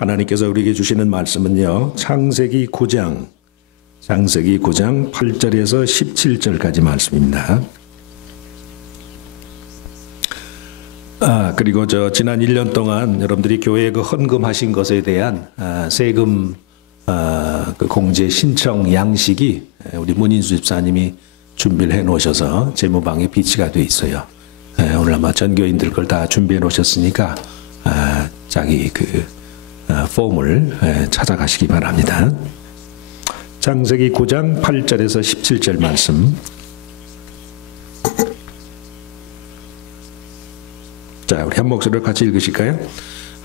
하나님께서 우리에게 주시는 말씀은요, 창세기 9장 8절에서 17절까지 말씀입니다. 그리고 지난 1년 동안 여러분들이 교회에 그 헌금하신 것에 대한 세금 그 공제 신청 양식이 우리 문인수 집사님이 준비를 해 놓으셔서 재무방에 비치가 돼 있어요. 오늘 아마 전교인들 걸 다 준비해 놓으셨으니까 자기 그 폼을 찾아가시기 바랍니다. 창세기 9장 8절에서 17절 말씀. 자, 우리 한 목소리로 같이 읽으실까요?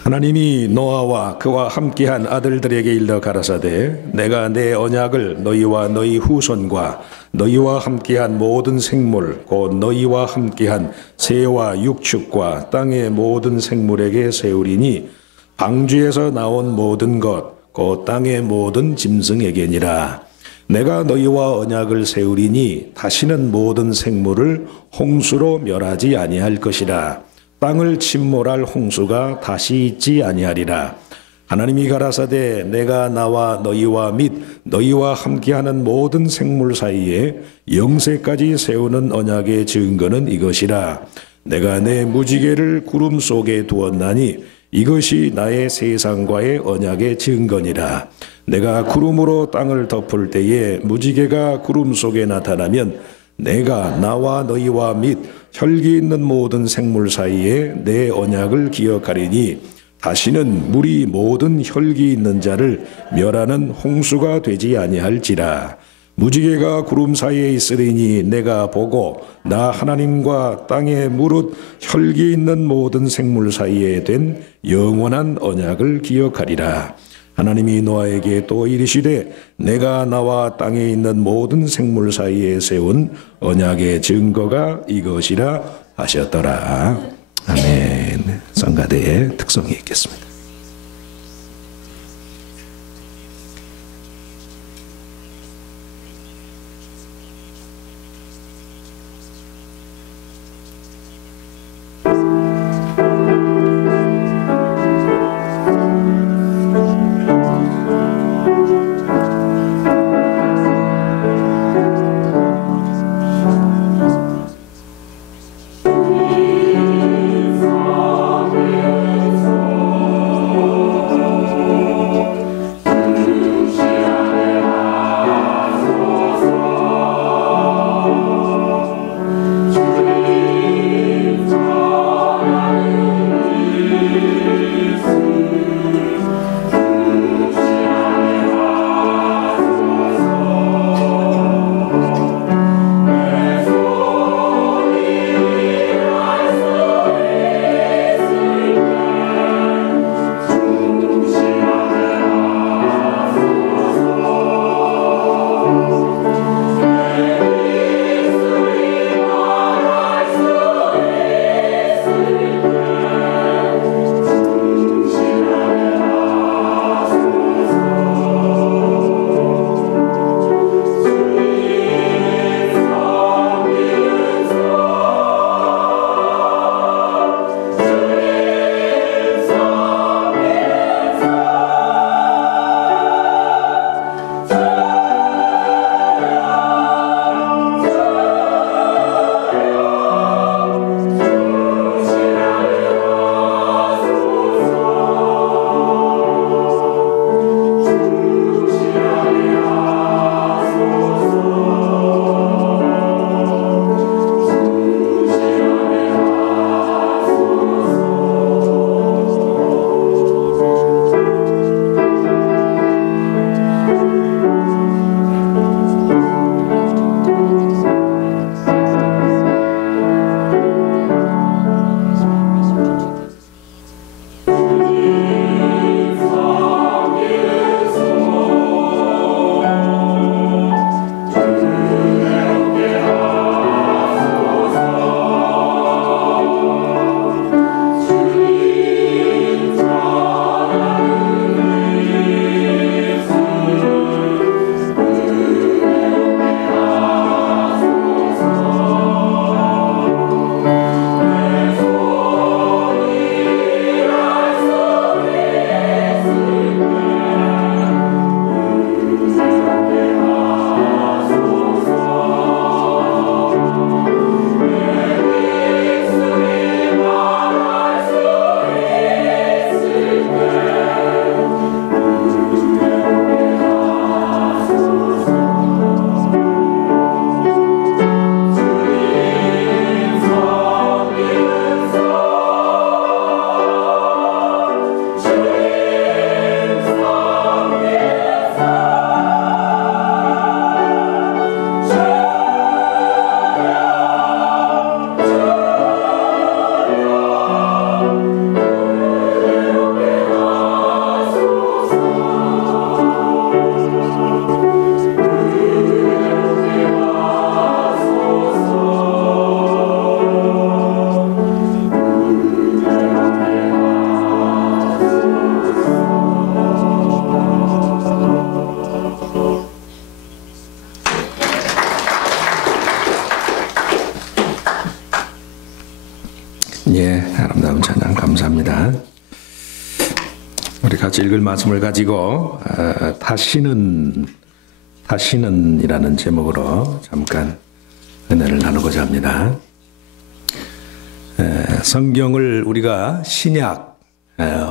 하나님이 노아와 그와 함께한 아들들에게 일러 가라사대 내가 내 언약을 너희와 너희 후손과 너희와 함께한 모든 생물 곧 너희와 함께한 새와 육축과 땅의 모든 생물에게 세우리니 방주에서 나온 모든 것 곧 땅의 모든 짐승에게니라. 내가 너희와 언약을 세우리니 다시는 모든 생물을 홍수로 멸하지 아니할 것이라. 땅을 침몰할 홍수가 다시 있지 아니하리라. 하나님이 가라사대 내가 나와 너희와 및 너희와 함께하는 모든 생물 사이에 영세까지 세우는 언약의 증거는 이것이라. 내가 내 무지개를 구름 속에 두었나니 이것이 나의 세상과의 언약의 증거니라. 내가 구름으로 땅을 덮을 때에 무지개가 구름 속에 나타나면 내가 나와 너희와 및 혈기 있는 모든 생물 사이에 내 언약을 기억하리니 다시는 물이 모든 혈기 있는 자를 멸하는 홍수가 되지 아니할지라. 무지개가 구름 사이에 있으리니 내가 보고 나 하나님과 땅에 무릇 혈기 있는 모든 생물 사이에 된 영원한 언약을 기억하리라. 하나님이 노아에게 또 이르시되 내가 나와 땅에 있는 모든 생물 사이에 세운 언약의 증거가 이것이라 하셨더라. 아멘. 성가대의 특성이 있겠습니다. 우리 같이 읽을 말씀을 가지고 다시는이라는 제목으로 잠깐 은혜를 나누고자 합니다. 성경을 우리가 신약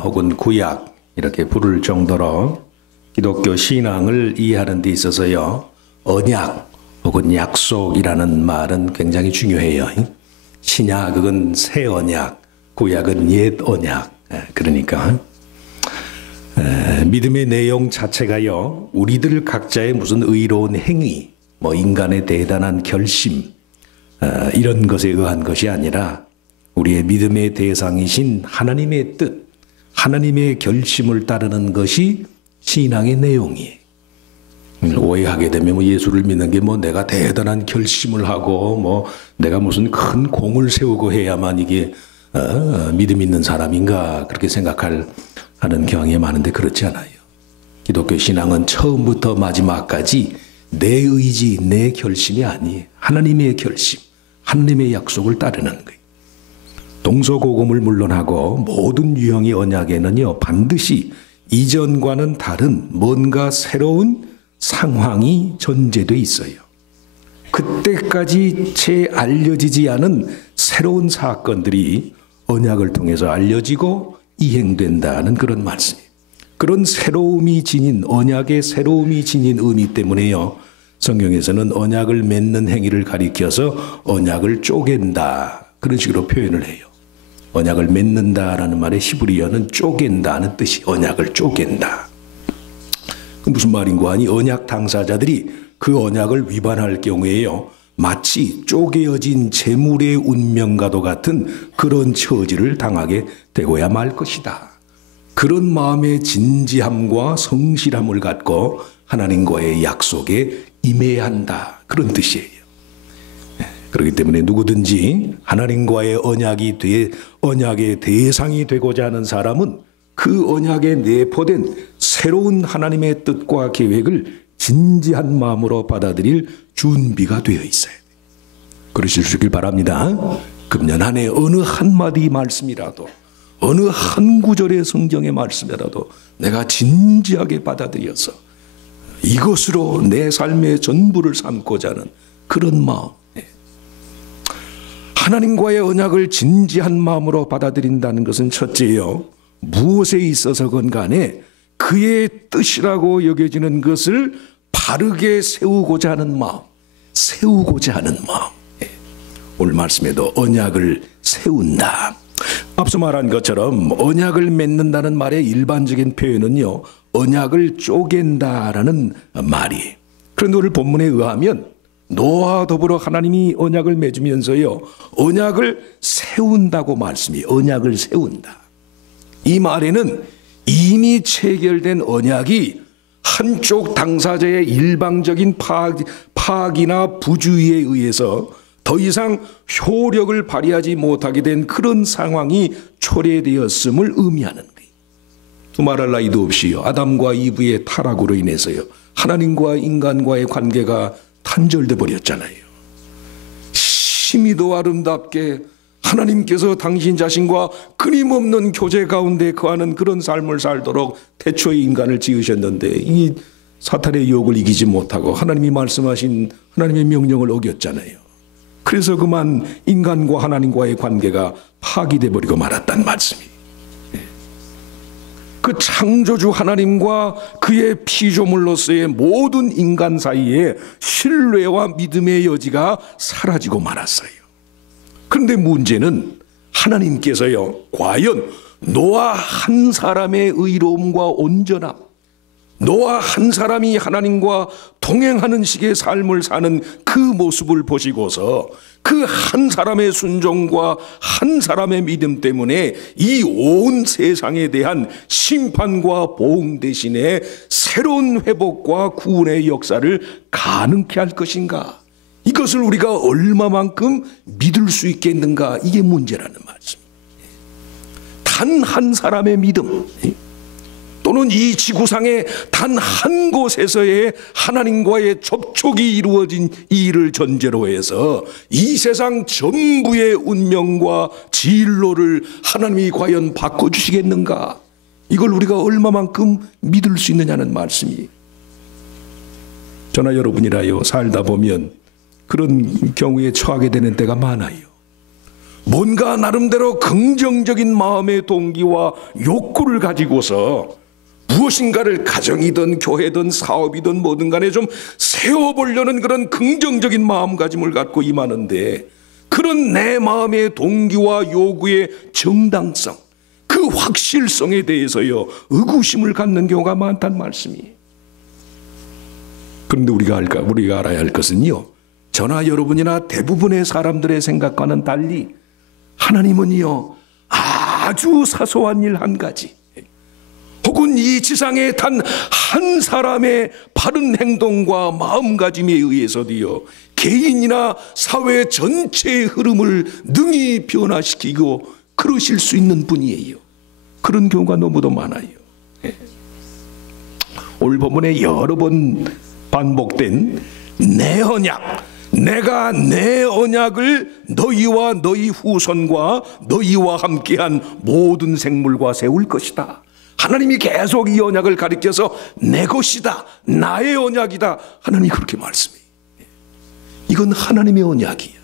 혹은 구약 이렇게 부를 정도로 기독교 신앙을 이해하는 데 있어서요, 언약 혹은 약속이라는 말은 굉장히 중요해요. 신약은 새 언약, 구약은 옛 언약. 그러니까 믿음의 내용 자체가요, 우리들 각자의 무슨 의로운 행위, 인간의 대단한 결심, 이런 것에 의한 것이 아니라 우리의 믿음의 대상이신 하나님의 뜻, 하나님의 결심을 따르는 것이 신앙의 내용이에요. 오해하게 되면 예수를 믿는 게 내가 대단한 결심을 하고 내가 무슨 큰 공을 세우고 해야만 이게 믿음 있는 사람인가 그렇게 생각하는 경향이 많은데 그렇지 않아요. 기독교 신앙은 처음부터 마지막까지 내 의지, 내 결심이 아니에요. 하나님의 결심, 하나님의 약속을 따르는 거예요. 동서고금을 물론하고 모든 유형의 언약에는요, 반드시 이전과는 다른 뭔가 새로운 상황이 전제되어 있어요. 그때까지 채 알려지지 않은 새로운 사건들이 언약을 통해서 알려지고 이행된다는 그런 말씀이에요. 그런 새로움이 지닌, 언약의 새로움이 지닌 의미 때문에요, 성경에서는 언약을 맺는 행위를 가리켜서 언약을 쪼갠다 그런 식으로 표현을 해요. 언약을 맺는다라는 말의 히브리어는 쪼갠다는 뜻이, 언약을 쪼갠다. 무슨 말인고 하니 언약 당사자들이 그 언약을 위반할 경우에요, 마치 쪼개어진 재물의 운명과도 같은 그런 처지를 당하게 되고야 말 것이다. 그런 마음의 진지함과 성실함을 갖고 하나님과의 약속에 임해야 한다, 그런 뜻이에요. 그렇기 때문에 누구든지 하나님과의 언약의 대상이 되고자 하는 사람은 그 언약에 내포된 새로운 하나님의 뜻과 계획을 진지한 마음으로 받아들일 준비가 되어 있어야 돼요. 그러실 수 있길 바랍니다. 금년 한 해 어느 한마디 말씀이라도, 어느 한 구절의 성경의 말씀이라도 내가 진지하게 받아들여서 이것으로 내 삶의 전부를 삼고자 하는 그런 마음, 하나님과의 언약을 진지한 마음으로 받아들인다는 것은 첫째요, 무엇에 있어서건 간에 그의 뜻이라고 여겨지는 것을 바르게 세우고자 하는 마음, 오늘 말씀에도 언약을 세운다. 앞서 말한 것처럼 언약을 맺는다는 말의 일반적인 표현은요, 언약을 쪼갠다라는 말이에요. 그런데 오늘 본문에 의하면 노아와 더불어 하나님이 언약을 맺으면서요, 언약을 세운다고 말씀이, 언약을 세운다. 이 말에는 이미 체결된 언약이 한쪽 당사자의 일방적인 파악이나 부주의에 의해서 더 이상 효력을 발휘하지 못하게 된 그런 상황이 초래되었음을 의미하는 거예요. 두말할 나위도 없이요, 아담과 이브의 타락으로 인해서요, 하나님과 인간과의 관계가 단절돼 버렸잖아요. 심히도 아름답게 하나님께서 당신 자신과 끊임없는 교제 가운데 거하는 그런 삶을 살도록 태초에 인간을 지으셨는데 이 사탄의 유혹을 이기지 못하고 하나님이 말씀하신 하나님의 명령을 어겼잖아요. 그래서 그만 인간과 하나님과의 관계가 파기돼 버리고 말았단 말씀이에요. 그 창조주 하나님과 그의 피조물로서의 모든 인간 사이에 신뢰와 믿음의 여지가 사라지고 말았어요. 그런데 문제는 하나님께서요, 과연 노아 한 사람의 의로움과 온전함, 노아 한 사람이 하나님과 동행하는 식의 삶을 사는 그 모습을 보시고서 그 한 사람의 순종과 한 사람의 믿음 때문에 이 온 세상에 대한 심판과 보응 대신에 새로운 회복과 구원의 역사를 가능케 할 것인가? 이것을 우리가 얼마만큼 믿을 수 있겠는가? 이게 문제라는 말씀. 단 한 사람의 믿음, 또는 이 지구상의 단 한 곳에서의 하나님과의 접촉이 이루어진 이 일을 전제로 해서 이 세상 전부의 운명과 진로를 하나님이 과연 바꿔주시겠는가? 이걸 우리가 얼마만큼 믿을 수 있느냐는 말씀이. 저나 여러분이라요, 살다 보면 그런 경우에 처하게 되는 때가 많아요. 뭔가 나름대로 긍정적인 마음의 동기와 욕구를 가지고서 무엇인가를 가정이든 교회든 사업이든 뭐든 간에 좀 세워보려는 그런 긍정적인 마음가짐을 갖고 임하는데, 그런 내 마음의 동기와 요구의 정당성, 그 확실성에 대해서요 의구심을 갖는 경우가 많다는 말씀이에요. 그런데 우리가 알아야 할 것은요, 저나 여러분이나 대부분의 사람들의 생각과는 달리 하나님은요 아주 사소한 일 한 가지, 혹은 이 지상에 단 한 사람의 바른 행동과 마음가짐에 의해서도요 개인이나 사회 전체의 흐름을 능히 변화시키고 그러실 수 있는 분이에요. 그런 경우가 너무도 많아요. 오늘 본문에 여러 번 반복된 내 언약, 내가 내 언약을 너희와 너희 후손과 너희와 함께한 모든 생물과 세울 것이다. 하나님이 계속 이 언약을 가리켜서 내 것이다, 나의 언약이다, 하나님이 그렇게 말씀해요. 이건 하나님의 언약이야.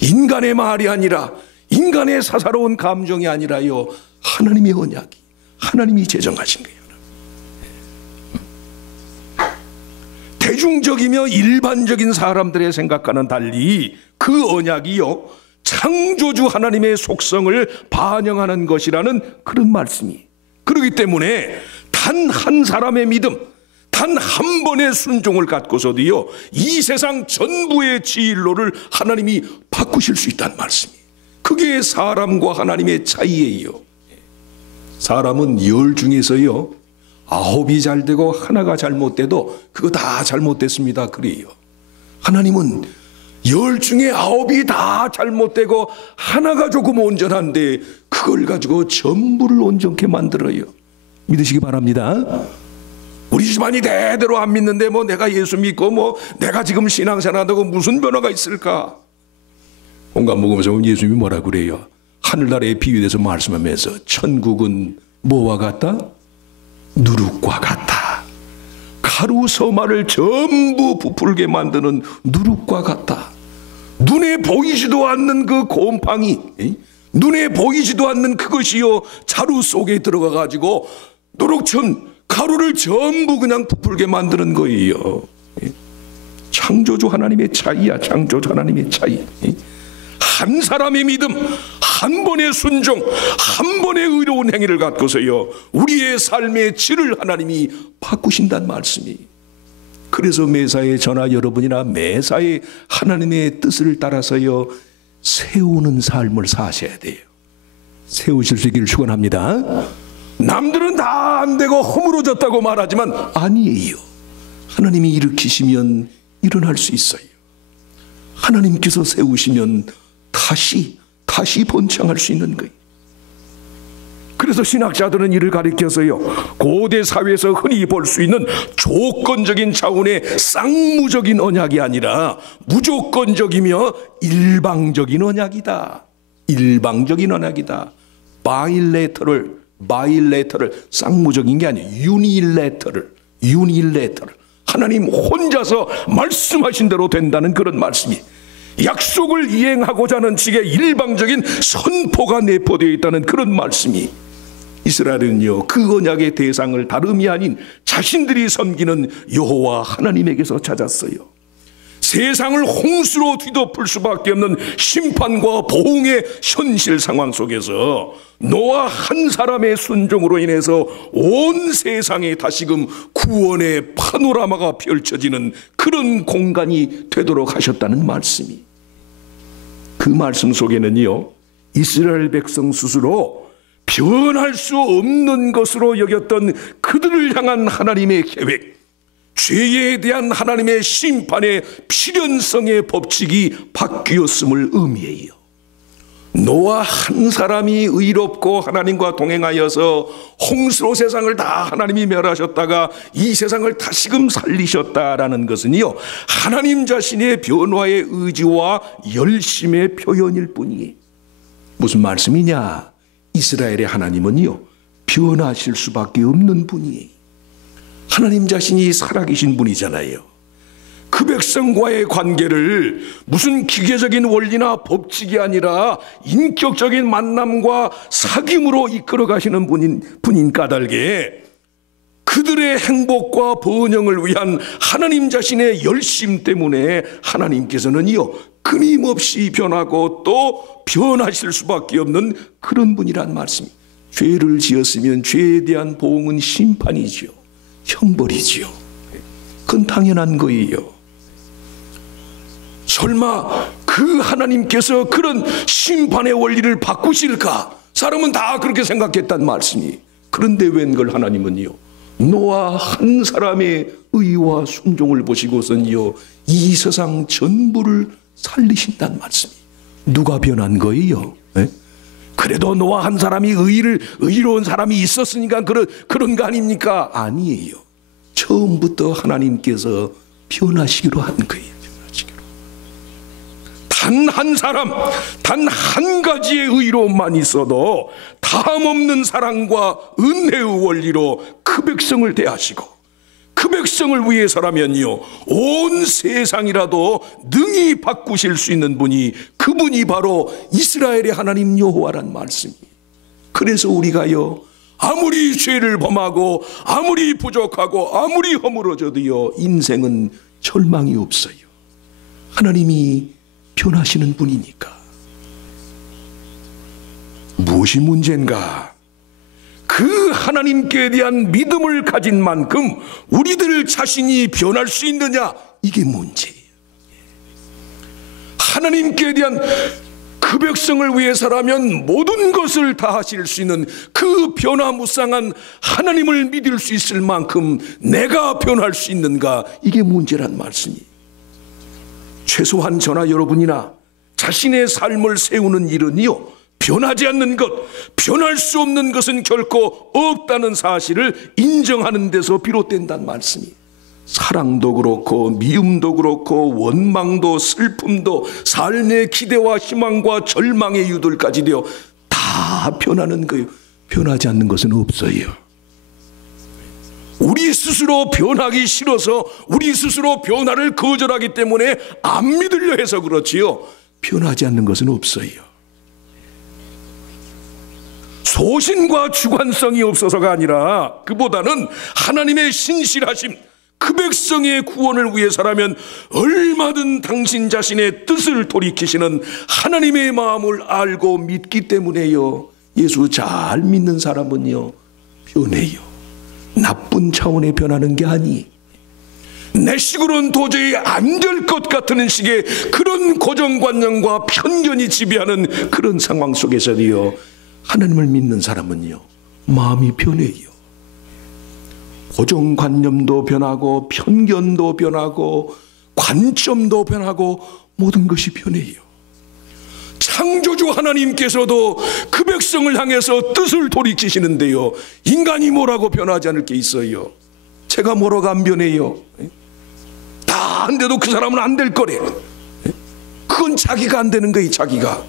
인간의 말이 아니라, 인간의 사사로운 감정이 아니라요 하나님의 언약이, 하나님이 제정하신 거예요. 대중적이며 일반적인 사람들의 생각과는 달리 그 언약이요 창조주 하나님의 속성을 반영하는 것이라는 그런 말씀이. 그렇기 때문에 단 한 사람의 믿음, 단 한 번의 순종을 갖고서도요 이 세상 전부의 진로를 하나님이 바꾸실 수 있다는 말씀이에요. 그게 사람과 하나님의 차이예요. 사람은 10 중에서요 9이 잘 되고 하나가 잘못돼도 그거 다 잘못됐습니다 그래요. 하나님은 10 중에 9이 다 잘못되고 하나가 조금 온전한데 그걸 가지고 전부를 온전케 만들어요. 믿으시기 바랍니다. 우리 집안이 대대로 안 믿는데 뭐 내가 예수 믿고 뭐 내가 지금 신앙생활하고 무슨 변화가 있을까? 공감 먹으면서 예수님이 뭐라 그래요? 하늘나라에 비유돼서 말씀하면서 천국은 뭐와 같다? 누룩과 같다. 가루 서마를 전부 부풀게 만드는 누룩과 같다. 눈에 보이지도 않는 그 곰팡이, 눈에 보이지도 않는 그것이요 자루 속에 들어가 가지고 누룩천 가루를 전부 그냥 부풀게 만드는 거예요. 창조주 하나님의 차이야. 창조주 하나님의 차이. 한 사람의 믿음, 한 번의 순종, 한 번의 의로운 행위를 갖고서요 우리의 삶의 질을 하나님이 바꾸신다는 말씀이. 그래서 매사에 저나 여러분이나 매사에 하나님의 뜻을 따라서요 세우는 삶을 사셔야 돼요. 세우실 수 있기를 축원합니다. 남들은 다 안 되고 허물어졌다고 말하지만 아니에요. 하나님이 일으키시면 일어날 수 있어요. 하나님께서 세우시면 다시 번창할 수 있는 거예요. 그래서 신학자들은 이를 가리켜서요 고대 사회에서 흔히 볼 수 있는 조건적인 차원의 쌍무적인 언약이 아니라 무조건적이며 일방적인 언약이다. 일방적인 언약이다. 바일레터럴, 쌍무적인 게 아니에요. 유니레터럴. 하나님 혼자서 말씀하신 대로 된다는 그런 말씀이. 약속을 이행하고자 하는 식의 일방적인 선포가 내포되어 있다는 그런 말씀이. 이스라엘은요 그 언약의 대상을 다름이 아닌 자신들이 섬기는 여호와 하나님에게서 찾았어요. 세상을 홍수로 뒤덮을 수밖에 없는 심판과 보응의 현실 상황 속에서 노아 한 사람의 순종으로 인해서 온 세상에 다시금 구원의 파노라마가 펼쳐지는 그런 공간이 되도록 하셨다는 말씀이. 그 말씀 속에는요 이스라엘 백성 스스로 변할 수 없는 것으로 여겼던 그들을 향한 하나님의 계획, 죄에 대한 하나님의 심판의 필연성의 법칙이 바뀌었음을 의미해요. 노아 한 사람이 의롭고 하나님과 동행하여서 홍수로 세상을 다 하나님이 멸하셨다가 이 세상을 다시금 살리셨다라는 것은요 하나님 자신의 변화의 의지와 열심의 표현일 뿐이에요. 무슨 말씀이냐? 이스라엘의 하나님은요 변하실 수밖에 없는 분이 하나님 자신이 살아계신 분이잖아요. 그 백성과의 관계를 무슨 기계적인 원리나 법칙이 아니라 인격적인 만남과 사귐으로 이끌어 가시는 분인 까닭에 그들의 행복과 번영을 위한 하나님 자신의 열심 때문에 하나님께서는요 끊임없이 변하고 또 변하실 수밖에 없는 그런 분이란 말씀입니다. 죄를 지었으면 죄에 대한 보응은 심판이지요, 형벌이지요. 그건 당연한 거예요. 설마 그 하나님께서 그런 심판의 원리를 바꾸실까? 사람은 다 그렇게 생각했단 말씀이. 그런데 웬걸 하나님은요 노아 한 사람의 의와 순종을 보시고선요 이 세상 전부를 살리신단 말씀이. 누가 변한 거예요? 네? 그래도 노아 한 사람이 의로운 사람이 있었으니까 그런 거 아닙니까? 아니에요. 처음부터 하나님께서 변하시기로 한 거예요. 단 한 사람, 단 한 가지의 의로움만 있어도 다함없는 사랑과 은혜의 원리로 그 백성을 대하시고 그 백성을 위해서라면요 온 세상이라도 능히 바꾸실 수 있는 분이 그분이 바로 이스라엘의 하나님 여호와란 말씀이에요. 그래서 우리가요 아무리 죄를 범하고 아무리 부족하고 아무리 허물어져도요 인생은 절망이 없어요. 하나님이 변하시는 분이니까. 무엇이 문제인가? 그 하나님께 대한 믿음을 가진 만큼 우리들 자신이 변할 수 있느냐? 이게 문제예요. 하나님께 대한 그 백성을 위해서라면 모든 것을 다 하실 수 있는 그 변화무쌍한 하나님을 믿을 수 있을 만큼 내가 변할 수 있는가? 이게 문제란 말씀이에요. 최소한 저나 여러분이나 자신의 삶을 세우는 일은요 변하지 않는 것, 변할 수 없는 것은 결코 없다는 사실을 인정하는 데서 비롯된다는 말씀이에요. 사랑도 그렇고 미움도 그렇고 원망도 슬픔도 삶의 기대와 희망과 절망의 이유들까지도요 다 변하는 거예요. 변하지 않는 것은 없어요. 우리 스스로 변하기 싫어서 우리 스스로 변화를 거절하기 때문에 안 믿으려 해서 그렇지요. 변하지 않는 것은 없어요. 소신과 주관성이 없어서가 아니라 그보다는 하나님의 신실하심, 그 백성의 구원을 위해서라면 얼마든 당신 자신의 뜻을 돌이키시는 하나님의 마음을 알고 믿기 때문에요 예수 잘 믿는 사람은요 변해요. 나쁜 차원에 변하는 게 아니, 내 식으로는 도저히 안 될 것 같은 식의 그런 고정관념과 편견이 지배하는 그런 상황 속에서도요 하나님을 믿는 사람은요 마음이 변해요. 고정관념도 변하고 편견도 변하고 관점도 변하고 모든 것이 변해요. 창조주 하나님께서도 그 백성을 향해서 뜻을 돌이키시는데요 인간이 뭐라고 변하지 않을 게 있어요? 제가 뭐라고 안 변해요? 다 안 돼도 그 사람은 안 될 거래. 그건 자기가 안 되는 거예요. 자기가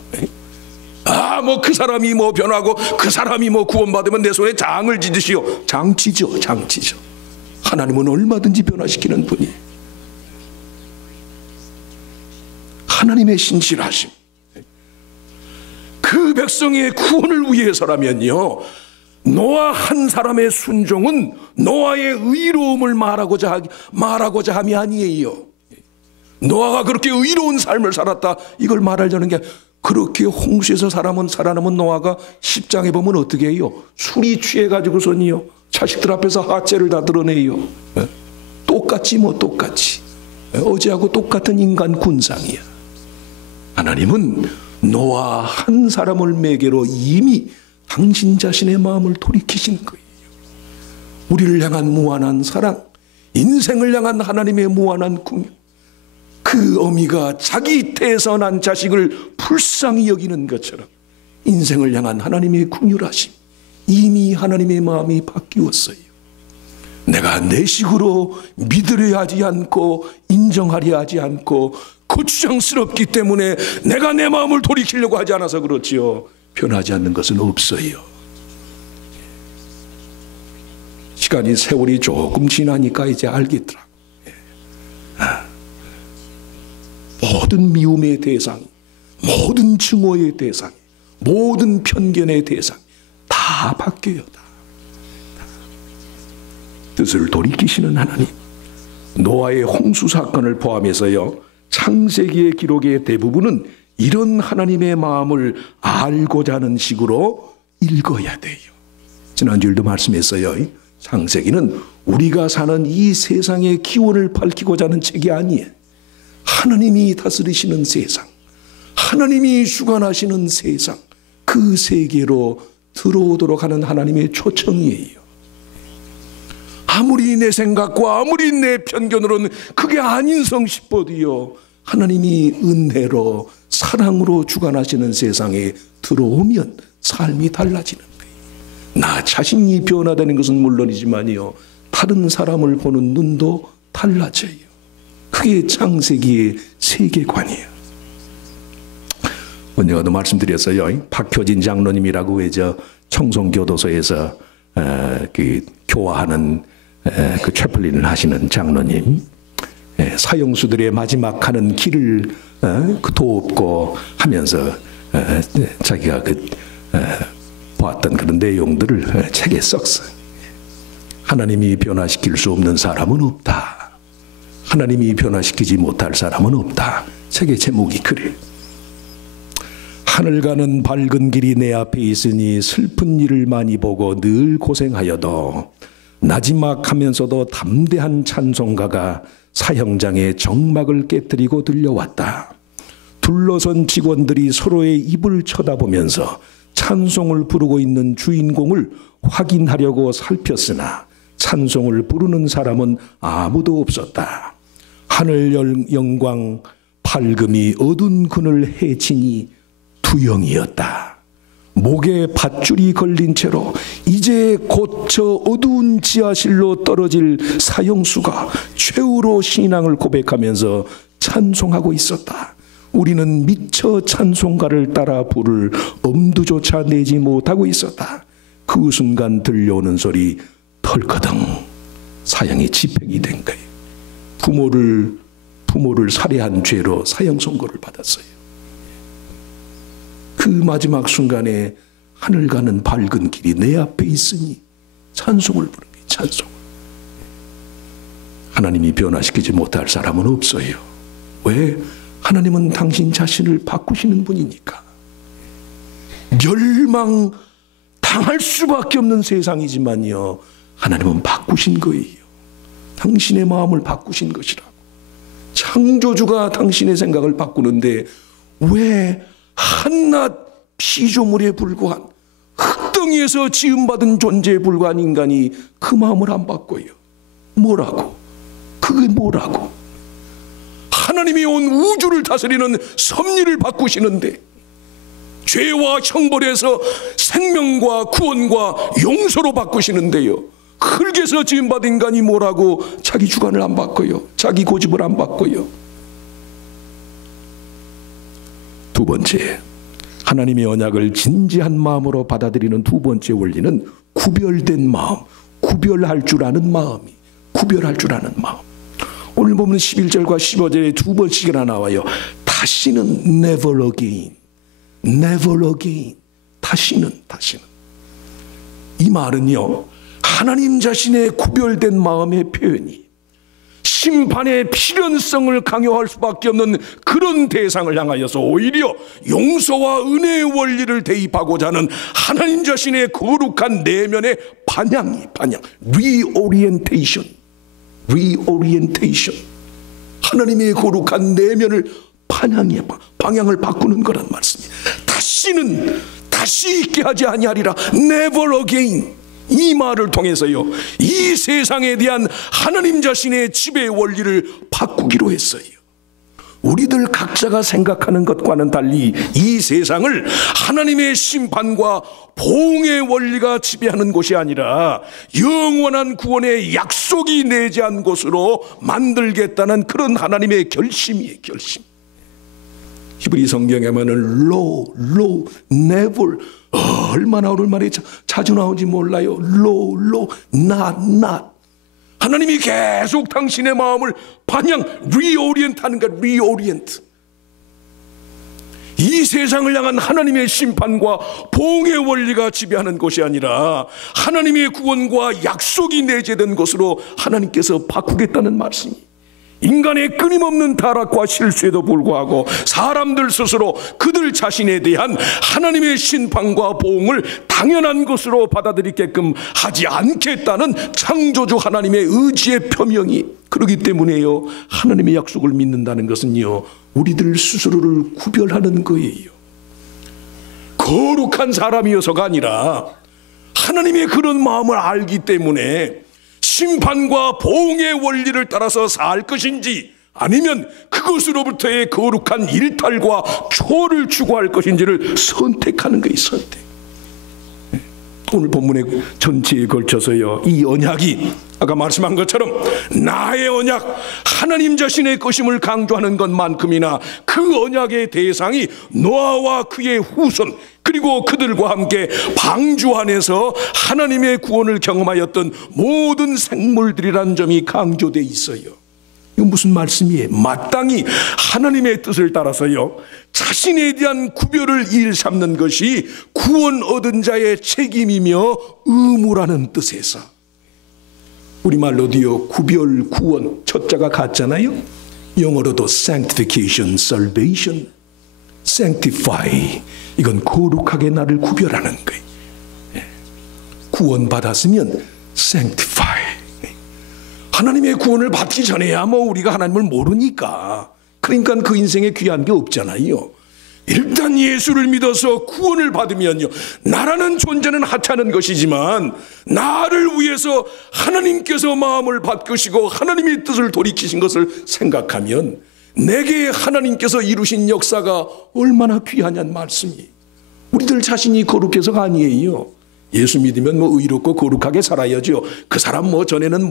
뭐 그 사람이 뭐 변하고 그 사람이 뭐 구원받으면 내 손에 장을 지듯이요. 장치죠. 하나님은 얼마든지 변화시키는 분이에요. 하나님의 신실하심, 그 백성의 구원을 위해서라면요 노아 한 사람의 순종은 노아의 의로움을 말하고자 함이 아니에요. 노아가 그렇게 의로운 삶을 살았다 이걸 말하려는 게 그렇게 홍수에서 살아남은 노아가 10장에 보면 어떻게 해요? 술이 취해가지고선이요 자식들 앞에서 하체를 다 드러내요. 똑같이 어제하고 똑같은 인간 군상이야. 하나님은 노아 한 사람을 매개로 이미 당신 자신의 마음을 돌이키신 거예요. 우리를 향한 무한한 사랑, 인생을 향한 하나님의 무한한 궁유, 그 어미가 자기 태에서 난 자식을 불쌍히 여기는 것처럼 인생을 향한 하나님의 궁유하심, 이미 하나님의 마음이 바뀌었어요. 내가 내 식으로 믿으려 하지 않고 인정하려 하지 않고 거추장스럽기 때문에 내가 내 마음을 돌이키려고 하지 않아서 그렇지요. 변하지 않는 것은 없어요. 시간이 세월이 조금 지나니까 이제 알겠더라. 모든 미움의 대상, 모든 증오의 대상, 모든 편견의 대상 다 바뀌어요. 다. 뜻을 돌이키시는 하나님. 노아의 홍수 사건을 포함해서요, 창세기의 기록의 대부분은 이런 하나님의 마음을 알고자 하는 식으로 읽어야 돼요. 지난주에도 말씀했어요. 창세기는 우리가 사는 이 세상의 기원을 밝히고자 하는 책이 아니에요. 하나님이 다스리시는 세상, 하나님이 주관하시는 세상, 그 세계로 들어오도록 하는 하나님의 초청이에요. 아무리 내 생각과 아무리 내 편견으로는 그게 아닌성 싶어도요, 하나님이 은혜로 사랑으로 주관하시는 세상에 들어오면 삶이 달라지는 거예요. 나 자신이 변화되는 것은 물론이지만요, 다른 사람을 보는 눈도 달라져요. 그게 창세기의 세계관이에요. 언젠가도 말씀드렸어요. 박효진 장로님이라고 해서 청송교도소에서 그 교화하는 그 채플린을 하시는 장로님, 사형수들의 마지막 가는 길을 돕고 하면서 자기가 보았던 그런 내용들을 책에 썼어요. 하나님이 변화시킬 수 없는 사람은 없다. 하나님이 변화시키지 못할 사람은 없다. 책의 제목이 그래. 하늘 가는 밝은 길이 내 앞에 있으니 슬픈 일을 많이 보고 늘 고생하여도 나지막하면서도 담대한 찬송가가 사형장의 정막을 깨뜨리고 들려왔다. 둘러선 직원들이 서로의 입을 쳐다보면서 찬송을 부르고 있는 주인공을 확인하려고 살폈으나 찬송을 부르는 사람은 아무도 없었다. 하늘 영광 밝음이 어두운 그늘 해치니 두영이었다. 목에 밧줄이 걸린 채로 이제 곧 저 어두운 지하실로 떨어질 사형수가 최후로 신앙을 고백하면서 찬송하고 있었다. 우리는 미처 찬송가를 따라 부를 엄두조차 내지 못하고 있었다. 그 순간 들려오는 소리, 털커덩. 사형이 집행이 된 거예요. 부모를 살해한 죄로 사형 선고를 받았어요. 그 마지막 순간에 하늘 가는 밝은 길이 내 앞에 있으니 찬송을 부르니 찬송. 하나님이 변화시키지 못할 사람은 없어요. 왜? 하나님은 당신 자신을 바꾸시는 분이니까. 멸망당할 수밖에 없는 세상이지만요, 하나님은 바꾸신 거예요. 당신의 마음을 바꾸신 것이라고. 창조주가 당신의 생각을 바꾸는데 왜 한낱 피조물에 불과한 흙덩이에서 지음받은 존재에 불과한 인간이 그 마음을 안 바꿔요? 뭐라고? 그게 뭐라고? 하나님이 온 우주를 다스리는 섭리를 바꾸시는데 죄와 형벌에서 생명과 구원과 용서로 바꾸시는데요, 흙에서 지음받은 인간이 뭐라고 자기 주관을 안 바꿔요? 자기 고집을 안 바꿔요? 두 번째, 하나님의 언약을 진지한 마음으로 받아들이는 두 번째 원리는 구별된 마음, 구별할 줄 아는 마음이, 구별할 줄 아는 마음. 오늘 보면 11절과 15절에 두 번씩이나 나와요. 다시는 never again, never again. 다시는. 이 말은요, 하나님 자신의 구별된 마음의 표현이 심판의 필연성을 강요할 수밖에 없는 그런 대상을 향하여서 오히려 용서와 은혜의 원리를 대입하고자 하는 하나님 자신의 거룩한 내면의 반향, reorientation. 하나님의 거룩한 내면을 방향을 바꾸는 거란 말씀이에요. 다시 있게 하지 아니하리라. never again. 이 말을 통해서요, 이 세상에 대한 하나님 자신의 지배 원리를 바꾸기로 했어요. 우리들 각자가 생각하는 것과는 달리 이 세상을 하나님의 심판과 보응의 원리가 지배하는 곳이 아니라 영원한 구원의 약속이 내재한 곳으로 만들겠다는 그런 하나님의 결심이에요. 결심. 히브리 성경에 보면 never 얼마나 오랜만에 자주 나오는지 몰라요. not. 하나님이 계속 당신의 마음을 반향, 리오리엔트 하는 거야, 리오리엔트. 이 세상을 향한 하나님의 심판과 보응의 원리가 지배하는 것이 아니라 하나님의 구원과 약속이 내재된 것으로 하나님께서 바꾸겠다는 말씀이, 인간의 끊임없는 타락과 실수에도 불구하고 사람들 스스로 그들 자신에 대한 하나님의 심판과 보응을 당연한 것으로 받아들이게끔 하지 않겠다는 창조주 하나님의 의지의 표명이, 그렇기 때문에요, 하나님의 약속을 믿는다는 것은요, 우리들 스스로를 구별하는 거예요. 거룩한 사람이어서가 아니라 하나님의 그런 마음을 알기 때문에 심판과 보응의 원리를 따라서 살 것인지, 아니면 그것으로부터의 거룩한 일탈과 초월을 추구할 것인지를 선택하는 거예요. 선택. 오늘 본문의 전체에 걸쳐서요, 이 언약이 아까 말씀한 것처럼 나의 언약, 하나님 자신의 것임을 강조하는 것만큼이나 그 언약의 대상이 노아와 그의 후손, 그리고 그들과 함께 방주 안에서 하나님의 구원을 경험하였던 모든 생물들이라는 점이 강조되어 있어요. 이건 무슨 말씀이에요? 마땅히 하나님의 뜻을 따라서요, 자신에 대한 구별을 일삼는 것이 구원 얻은 자의 책임이며 의무라는 뜻에서, 우리말로도요, 구별, 구원, 첫자가 같잖아요. 영어로도 sanctification, salvation, sanctify, 이건 거룩하게 나를 구별하는 거예요. 구원 받았으면 sanctify, 하나님의 구원을 받기 전에야 우리가 하나님을 모르니까, 그러니까 그 인생에 귀한 게 없잖아요. 일단 예수를 믿어서 구원을 받으면요, 나라는 존재는 하찮은 것이지만 나를 위해서 하나님께서 마음을 바꾸시고 하나님의 뜻을 돌이키신 것을 생각하면 내게 하나님께서 이루신 역사가 얼마나 귀하냐는 말씀이, 우리들 자신이 거룩해서가 아니에요. 예수 믿으면 의롭고 거룩하게 살아야죠. 그 사람 전에는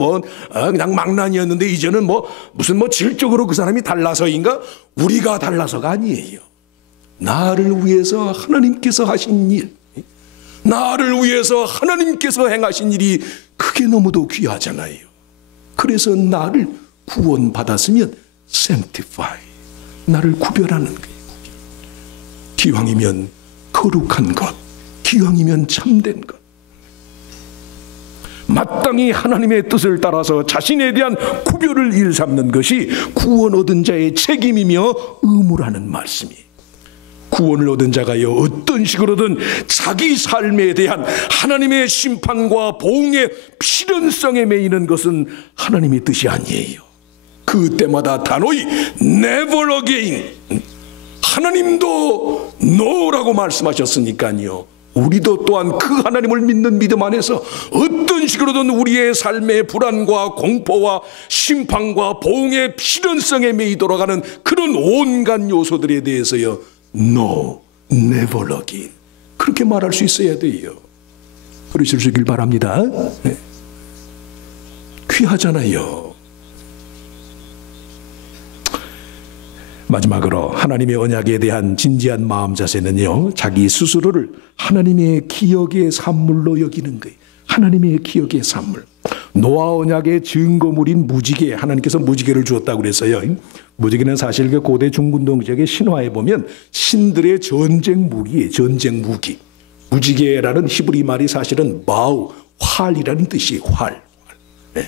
그냥 망난이었는데 이제는 무슨 질적으로 그 사람이 달라서인가? 우리가 달라서가 아니에요. 나를 위해서 하나님께서 하신 일, 나를 위해서 하나님께서 행하신 일이 그게 너무도 귀하잖아요. 그래서 나를 구원받았으면 sanctify, 나를 구별하는 거예요. 기왕이면 거룩한 것, 기왕이면 참된 것, 마땅히 하나님의 뜻을 따라서 자신에 대한 구별을 일삼는 것이 구원 얻은 자의 책임이며 의무라는 말씀이에요. 구원을 얻은 자가요, 어떤 식으로든 자기 삶에 대한 하나님의 심판과 보응의 필연성에 매이는 것은 하나님의 뜻이 아니에요. 그때마다 단호히 never again, 하나님도 no라고 말씀하셨으니까요, 우리도 또한 그 하나님을 믿는 믿음 안에서 어떤 식으로든 우리의 삶의 불안과 공포와 심판과 보응의 필연성에 매이도록 하는 그런 온갖 요소들에 대해서요, No, never again, 그렇게 말할 수 있어야 돼요. 그러실 수 있길 바랍니다. 네. 귀하잖아요. 마지막으로 하나님의 언약에 대한 진지한 마음 자세는요, 자기 스스로를 하나님의 기억의 산물로 여기는 거예요. 하나님의 기억의 산물. 노아 언약의 증거물인 무지개, 하나님께서 무지개를 주었다고 그랬어요. 무지개는 사실 그 고대 중근동 지역의 신화에 보면 신들의 전쟁 무기예요. 전쟁 무기. 무지개라는 히브리 말이 사실은 마우, 활이라는 뜻이에요. 활. 네.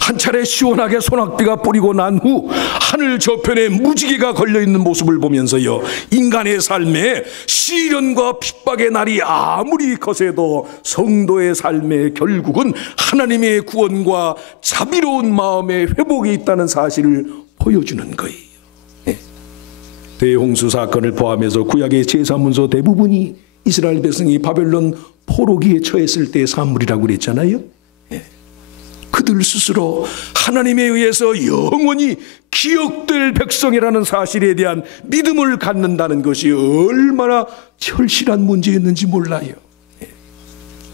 한 차례 시원하게 소낙비가 뿌리고 난 후 하늘 저편에 무지개가 걸려있는 모습을 보면서요, 인간의 삶에 시련과 핍박의 날이 아무리 거세도 성도의 삶의 결국은 하나님의 구원과 자비로운 마음의 회복이 있다는 사실을 보여주는 거예요. 네. 대홍수 사건을 포함해서 구약의 제사문서 대부분이 이스라엘 백성이 바벨론 포로기에 처했을 때의 산물이라고 그랬잖아요. 그들 스스로 하나님에 의해서 영원히 기억될 백성이라는 사실에 대한 믿음을 갖는다는 것이 얼마나 절실한 문제였는지 몰라요.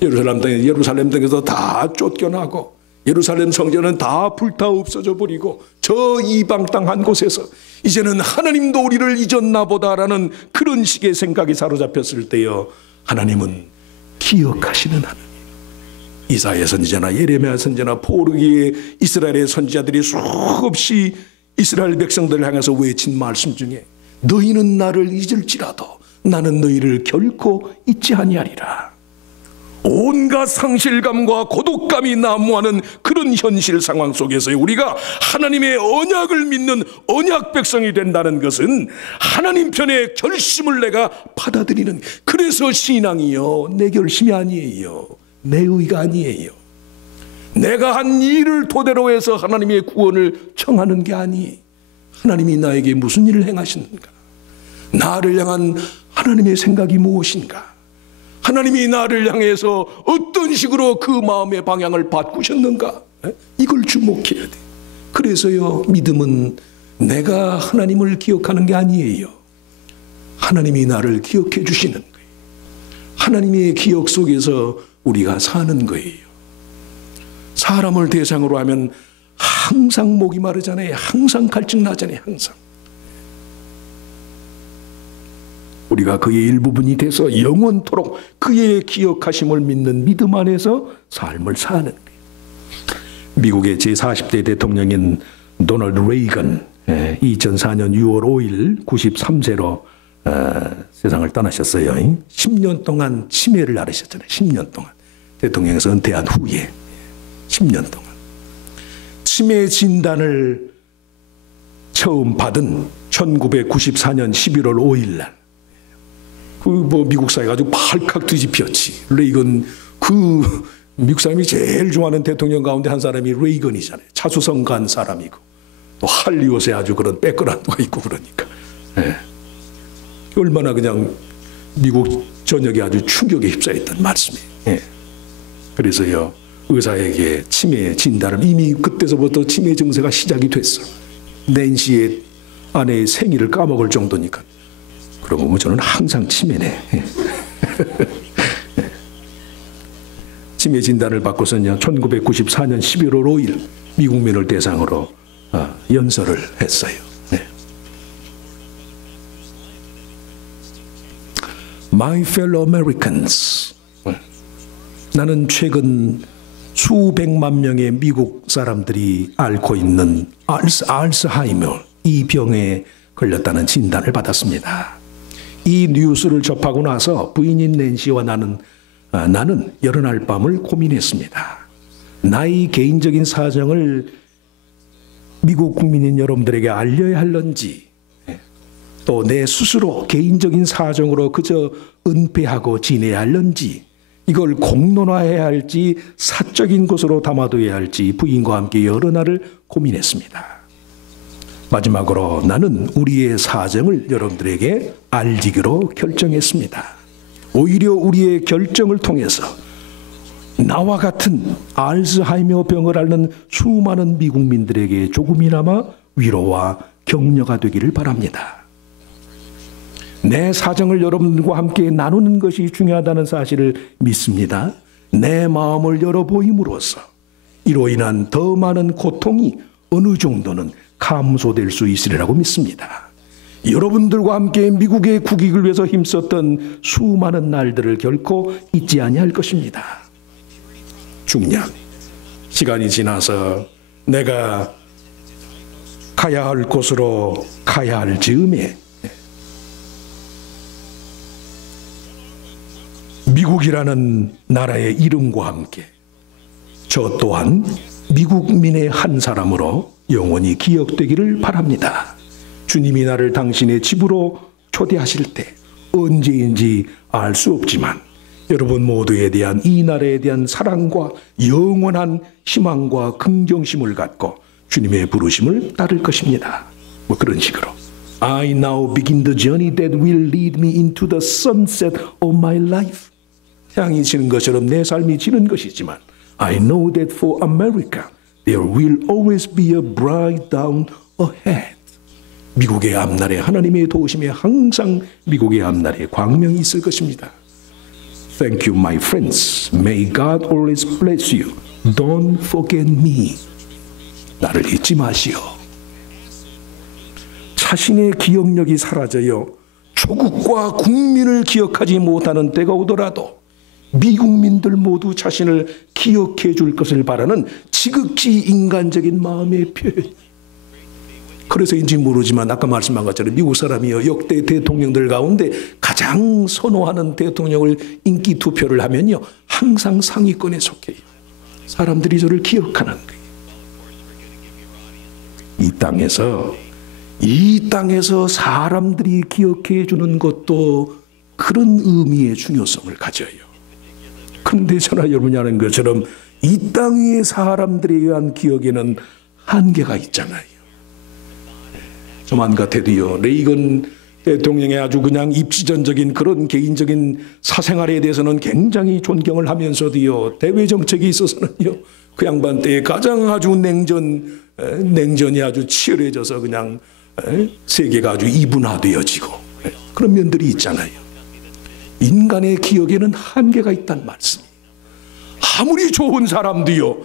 예루살렘 땅에서 다 쫓겨나고 예루살렘 성전은 다 불타 없어져 버리고 저 이방 땅 한 곳에서 이제는 하나님도 우리를 잊었나 보다라는 그런 식의 생각이 사로잡혔을 때요, 하나님은 기억하시는 하나님. 이사야 선지자나 예레미야 선지자나 포르기의 이스라엘의 선지자들이 수없이 이스라엘 백성들을 향해서 외친 말씀 중에 너희는 나를 잊을지라도 나는 너희를 결코 잊지 아니하리라. 온갖 상실감과 고독감이 난무하는 그런 현실 상황 속에서 우리가 하나님의 언약을 믿는 언약 백성이 된다는 것은 하나님 편의 결심을 내가 받아들이는, 그래서 신앙이요 내 결심이 아니에요, 내 의가 아니에요, 내가 한 일을 토대로 해서 하나님의 구원을 청하는 게 아니, 하나님이 나에게 무슨 일을 행하시는가, 나를 향한 하나님의 생각이 무엇인가, 하나님이 나를 향해서 어떤 식으로 그 마음의 방향을 바꾸셨는가, 이걸 주목해야 돼. 그래서요, 믿음은 내가 하나님을 기억하는 게 아니에요, 하나님이 나를 기억해 주시는 거예요. 하나님의 기억 속에서 우리가 사는 거예요. 사람을 대상으로 하면 항상 목이 마르잖아요. 항상 갈증 나잖아요. 항상. 우리가 그의 일부분이 돼서 영원토록 그의 기억하심을 믿는 믿음 안에서 삶을 사는 거예요. 미국의 제40대 대통령인 도널드 레이건, 2004년 6월 5일 93세로 세상을 떠나셨어요. 10년 동안 치매를 앓으셨잖아요. 10년 동안. 대통령에서 은퇴한 후에 10년 동안. 치매 진단을 처음 받은 1994년 11월 5일 날, 미국 사회가 아주 발칵 뒤집혔지. 레이건, 미국 사람이 제일 좋아하는 대통령 가운데 한 사람이 레이건이잖아요. 차수성 간 사람이고, 또 할리우드에 아주 그런 백그라운드가 있고 그러니까. 얼마나 그냥 미국 전역에 아주 충격에 휩싸였던 말씀이에요. 그래서요, 의사에게 치매 진단을, 이미 그때서부터 치매 증세가 시작이 됐어. 낸시의 아내의 생일을 까먹을 정도니까. 그러고 보면 저는 항상 치매네. 치매 진단을 받고서는 1994년 11월 5일 미국민을 대상으로 연설을 했어요. My fellow Americans, 나는 최근 수백만 명의 미국 사람들이 앓고 있는 알츠하이머, 이 병에 걸렸다는 진단을 받았습니다. 이 뉴스를 접하고 나서 부인인 낸시와 나는 여러 날 밤을 고민했습니다. 나의 개인적인 사정을 미국 국민인 여러분들에게 알려야 할런지, 또 내 스스로 개인적인 사정으로 그저 은폐하고 지내야 할런지, 이걸 공론화해야 할지 사적인 것으로 담아둬야 할지 부인과 함께 여러 날을 고민했습니다. 마지막으로 나는 우리의 사정을 여러분들에게 알리기로 결정했습니다. 오히려 우리의 결정을 통해서 나와 같은 알츠하이머 병을 앓는 수많은 미국민들에게 조금이나마 위로와 격려가 되기를 바랍니다. 내 사정을 여러분과 함께 나누는 것이 중요하다는 사실을 믿습니다. 내 마음을 열어보임으로써 이로 인한 더 많은 고통이 어느 정도는 감소될 수 있으리라고 믿습니다. 여러분들과 함께 미국의 국익을 위해서 힘썼던 수많은 날들을 결코 잊지 아니할 것입니다. 중량, 시간이 지나서 내가 가야 할 곳으로 가야 할 즈음에 미국이라는 나라의 이름과 함께 저 또한 미국민의 한 사람으로 영원히 기억되기를 바랍니다. 주님이 나를 당신의 집으로 초대하실 때 언제인지 알 수 없지만 여러분 모두에 대한 이 나라에 대한 사랑과 영원한 희망과 긍정심을 갖고 주님의 부르심을 따를 것입니다. 그런 식으로 I now begin the journey that will lead me into the sunset of my life. 향이 지는 것처럼 내 삶이 지는 것이지만 I know that for America there will always be a bright dawn ahead. 미국의 앞날에 하나님의 도우심에 항상 미국의 앞날에 광명이 있을 것입니다. Thank you, my friends. May God always bless you. Don't forget me. 나를 잊지 마시오. 자신의 기억력이 사라져요. 조국과 국민을 기억하지 못하는 때가 오더라도 미국민들 모두 자신을 기억해 줄 것을 바라는 지극히 인간적인 마음의 표현. 그래서인지 모르지만 아까 말씀한 것처럼 미국 사람이요, 역대 대통령들 가운데 가장 선호하는 대통령을 인기 투표를 하면요, 항상 상위권에 속해요. 사람들이 저를 기억하는 거예요. 이 땅에서 사람들이 기억해 주는 것도 그런 의미의 중요성을 가져요. 그런데 저나 여러분이 아는 것처럼 이 땅 위의 사람들에 의한 기억에는 한계가 있잖아요. 저만 같아도요, 레이건 대통령의 아주 그냥 입지전적인 그런 개인적인 사생활에 대해서는 굉장히 존경을 하면서도요, 대외 정책에 있어서는요, 그 양반 때에 가장 아주 냉전이 아주 치열해져서 그냥 세계가 아주 이분화되어지고 그런 면들이 있잖아요. 인간의 기억에는 한계가 있다는 말씀이에요. 아무리 좋은 사람도요,